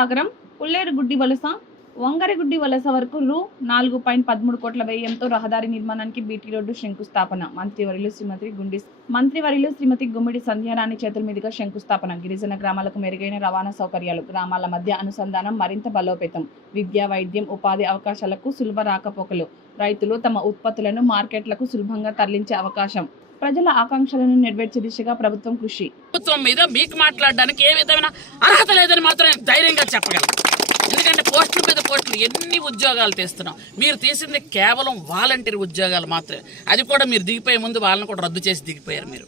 సాగరం, పుల్లేరుగుడ్డి వలస, వంగరగుడ్డి వలస వరకు రూ. 4.13 కోట్ల వ్యయంతో రహదారి నిర్మాణానికి బీటీ రోడ్డు శంకుస్థాపన. మంత్రివర్యులు శ్రీమతి గుమ్మిడి సంధ్యారాణి చేతుల మీదుగా శంకుస్థాపన. గిరిజన గ్రామాలకు మెరుగైన రవాణా సౌకర్యాలు, గ్రామాల మధ్య అనుసంధానం మరింత బలోపేతం. విద్య, వైద్యం, ఉపాధి అవకాశాలకు సులభ రాకపోకలు. రైతులు తమ ఉత్పత్తులను మార్కెట్లకు సులభంగా తరలించే అవకాశం. ప్రజల ఆకాంక్షలను నెరవేర్చే దిశగా ప్రభుత్వం కృషి. ప్రభుత్వం మీద మీకు మాట్లాడడానికి ఏ విధమైన అర్హత లేదని మాత్రం ధైర్యంగా చెప్పగలను. ఎందుకంటే పోస్టుల మీద పోస్టులు ఎన్ని ఉద్యోగాలు తీస్తున్నాం. మీరు తీసింది కేవలం వాలంటీర్ ఉద్యోగాలు మాత్రమే. అది కూడా మీరు దిగిపోయే ముందు వాళ్ళని కూడా రద్దు చేసి దిగిపోయారు. మీరు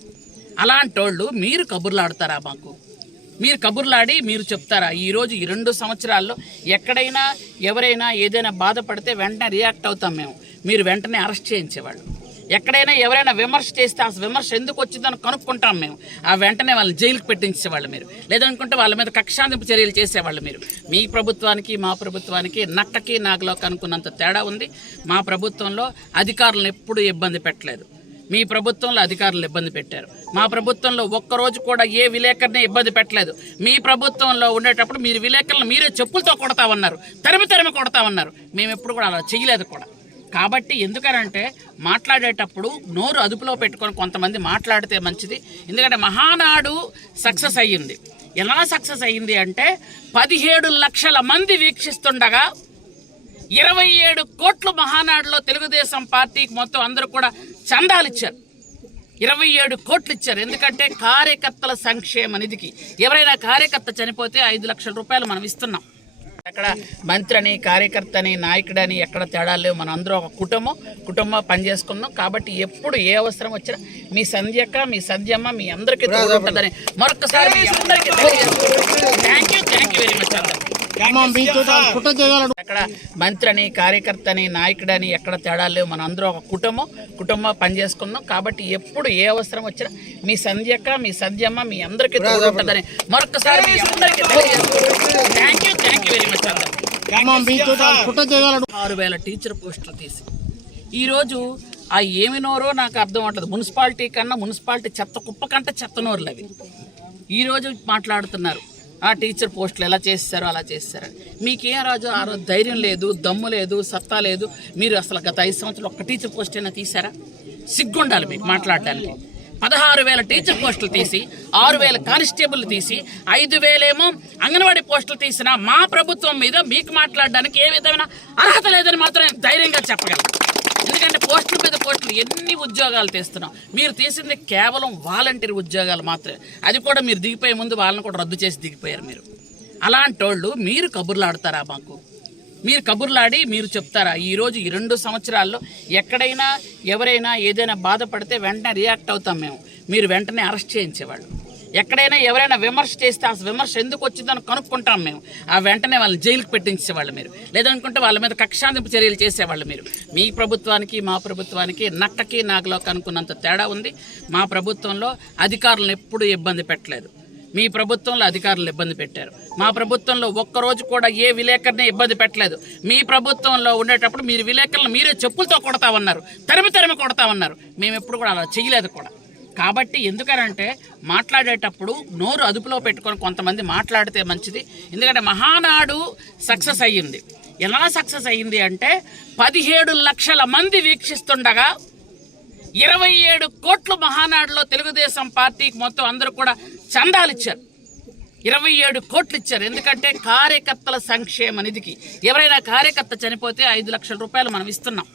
అలాంటి వాళ్ళు మీరు కబుర్లాడతారా? మాకు మీరు కబుర్లాడి మీరు చెప్తారా? ఈరోజు ఈ 2 సంవత్సరాల్లో ఎక్కడైనా ఎవరైనా ఏదైనా బాధపడితే వెంటనే రియాక్ట్ అవుతాం మేము. మీరు వెంటనే అరెస్ట్ చేయించేవాళ్ళు. ఎక్కడైనా ఎవరైనా విమర్శ చేస్తే ఆ విమర్శ ఎందుకు వచ్చిందని కనుక్కుంటాం మేము. ఆ వెంటనే వాళ్ళని జైలుకి పెట్టించేవాళ్ళు మీరు. లేదనుకుంటే వాళ్ళ మీద కక్షాందింపు చర్యలు చేసేవాళ్ళు మీరు. మీ ప్రభుత్వానికి మా ప్రభుత్వానికి నక్కకి నాగలో కనుక్కున్నంత తేడా ఉంది. మా ప్రభుత్వంలో అధికారులను ఎప్పుడూ ఇబ్బంది పెట్టలేదు. మీ ప్రభుత్వంలో అధికారులు ఇబ్బంది పెట్టారు. మా ప్రభుత్వంలో ఒక్కరోజు కూడా ఏ విలేకరిని ఇబ్బంది పెట్టలేదు. మీ ప్రభుత్వంలో ఉండేటప్పుడు మీరు విలేకరులను మీరే చెప్పులతో కొడతామన్నారు, తరిమి కొడతామన్నారు. మేము ఎప్పుడు కూడా అలా చేయలేదు కూడా. కాబట్టి ఎందుకనంటే మాట్లాడేటప్పుడు నోరు అదుపులో పెట్టుకొని కొంతమంది మాట్లాడితే మంచిది. ఎందుకంటే మహానాడు సక్సెస్ అయ్యింది. ఎలా సక్సెస్ అయ్యింది అంటే 17 లక్షల మంది వీక్షిస్తుండగా 27 కోట్లు మహానాడులో తెలుగుదేశం పార్టీకి మొత్తం అందరూ కూడా చందాలు ఇచ్చారు. 27 కోట్లు ఇచ్చారు. ఎందుకంటే కార్యకర్తల సంక్షేమ నిధికి ఎవరైనా కార్యకర్త చనిపోతే 5 లక్షల రూపాయలు మనం ఇస్తున్నాం. అక్కడ మంత్రి అని, కార్యకర్త అని, నాయకుడని ఎక్కడ తేడా లేవు. మనం అందరూ ఒక కుటుంబం పనిచేసుకుందాం. కాబట్టి ఎప్పుడు ఏ అవసరం వచ్చినా మీ సంధ్యక్క, మీ సంధ్యమ్మ మీ అందరికీ తోడుంటుందని మరొకసారి మీ అందరికీ తెలియజేస్తున్నాను. థ్యాంక్ యూ వెరీ మచ్ అందరికీ. అక్కడ మంత్రి అని, కార్యకర్త అని, నాయకుడని ఎక్కడ తేడా లేవు. మనం అందరూ ఒక కుటుంబం పనిచేసుకుందాం. కాబట్టి ఎప్పుడు ఏ అవసరం వచ్చినా మీ సంధ్యక్క, మీ సంధ్యమ్మ మీ అందరికీ తోడుంటుందని మరొకసారి మీ అందరికీ తెలియజేస్తున్నాను. థ్యాంక్ యూ వెరీ మచ్ అందరికీ. 6,000 టీచర్ పోస్టులు తీసి ఈరోజు ఆ ఏమినోరో నాకు అర్థం అవుతుంది. మున్సిపాలిటీ చెత్త కుప్ప కంటే చెత్త నోరులు అవి. ఈరోజు మాట్లాడుతున్నారు ఆ టీచర్ పోస్టులు ఎలా చేస్తారో అలా చేస్తారని. మీకేం రాజు ఆ రోజు ధైర్యం లేదు, దమ్ము లేదు, సత్తా లేదు. మీరు అసలు గత 5 సంవత్సరాలు ఒక్క టీచర్ పోస్ట్ అయినా తీసారా? సిగ్గుండాలి మీకు మాట్లాడడానికి. 16,000 టీచర్ పోస్టులు తీసి 6,000 కానిస్టేబుల్ తీసి 5,000 ఏమో అంగన్వాడీ పోస్టులు తీసిన మా ప్రభుత్వం మీద మీకు మాట్లాడడానికి ఏ విధమైన అర్హత లేదని మాత్రం ధైర్యంగా చెప్పగలను. ఎందుకంటే పోస్టుల మీద పోస్టులు ఎన్ని ఉద్యోగాలు తీస్తున్నాం. మీరు తీసింది కేవలం వాలంటీర్ ఉద్యోగాలు మాత్రమే. అది కూడా మీరు దిగిపోయే ముందు వాళ్ళని కూడా రద్దు చేసి దిగిపోయారు. మీరు అలాంటి వాళ్ళు మీరు కబుర్లాడతారా? మాకు మీరు కబుర్లాడి మీరు చెప్తారా? ఈరోజు ఈ 2 సంవత్సరాల్లో ఎక్కడైనా ఎవరైనా ఏదైనా బాధపడితే వెంటనే రియాక్ట్ అవుతాం మేము. మీరు వెంటనే అరెస్ట్ చేయించేవాళ్ళు. ఎక్కడైనా ఎవరైనా విమర్శ చేస్తే ఆ విమర్శ ఎందుకు వచ్చిందని కనుక్కుంటాం మేము. ఆ వెంటనే వాళ్ళని జైలుకి పెట్టించేవాళ్ళు మీరు. లేదనుకుంటే వాళ్ళ మీద కక్షాందింపు చర్యలు చేసేవాళ్ళు మీరు. మీ ప్రభుత్వానికి మా ప్రభుత్వానికి నక్కకి నాగలో కనుక్కున్నంత తేడా ఉంది. మా ప్రభుత్వంలో అధికారులను ఎప్పుడూ ఇబ్బంది పెట్టలేదు. మీ ప్రభుత్వంలో అధికారులు ఇబ్బంది పెట్టారు. మా ప్రభుత్వంలో ఒక్కరోజు కూడా ఏ విలేకరిని ఇబ్బంది పెట్టలేదు. మీ ప్రభుత్వంలో ఉండేటప్పుడు మీరు విలేకరులను మీరే చెప్పులతో కొడతామన్నారు, తరిమి కొడతామన్నారు. మేము ఎప్పుడు కూడా అలా చేయలేదు కూడా. కాబట్టి ఎందుకనంటే మాట్లాడేటప్పుడు నోరు అదుపులో పెట్టుకొని కొంతమంది మాట్లాడితే మంచిది. ఎందుకంటే మహానాడు సక్సెస్ అయ్యింది. ఎలా సక్సెస్ అయ్యింది అంటే 17 లక్షల మంది వీక్షిస్తుండగా 27 కోట్లు మహానాడులో తెలుగుదేశం పార్టీకి మొత్తం అందరూ కూడా చందాలు ఇచ్చారు. 27 కోట్లు ఇచ్చారు. ఎందుకంటే కార్యకర్తల సంక్షేమ నిధికి ఎవరైనా కార్యకర్త చనిపోతే 5 లక్షల రూపాయలు మనం ఇస్తున్నాం.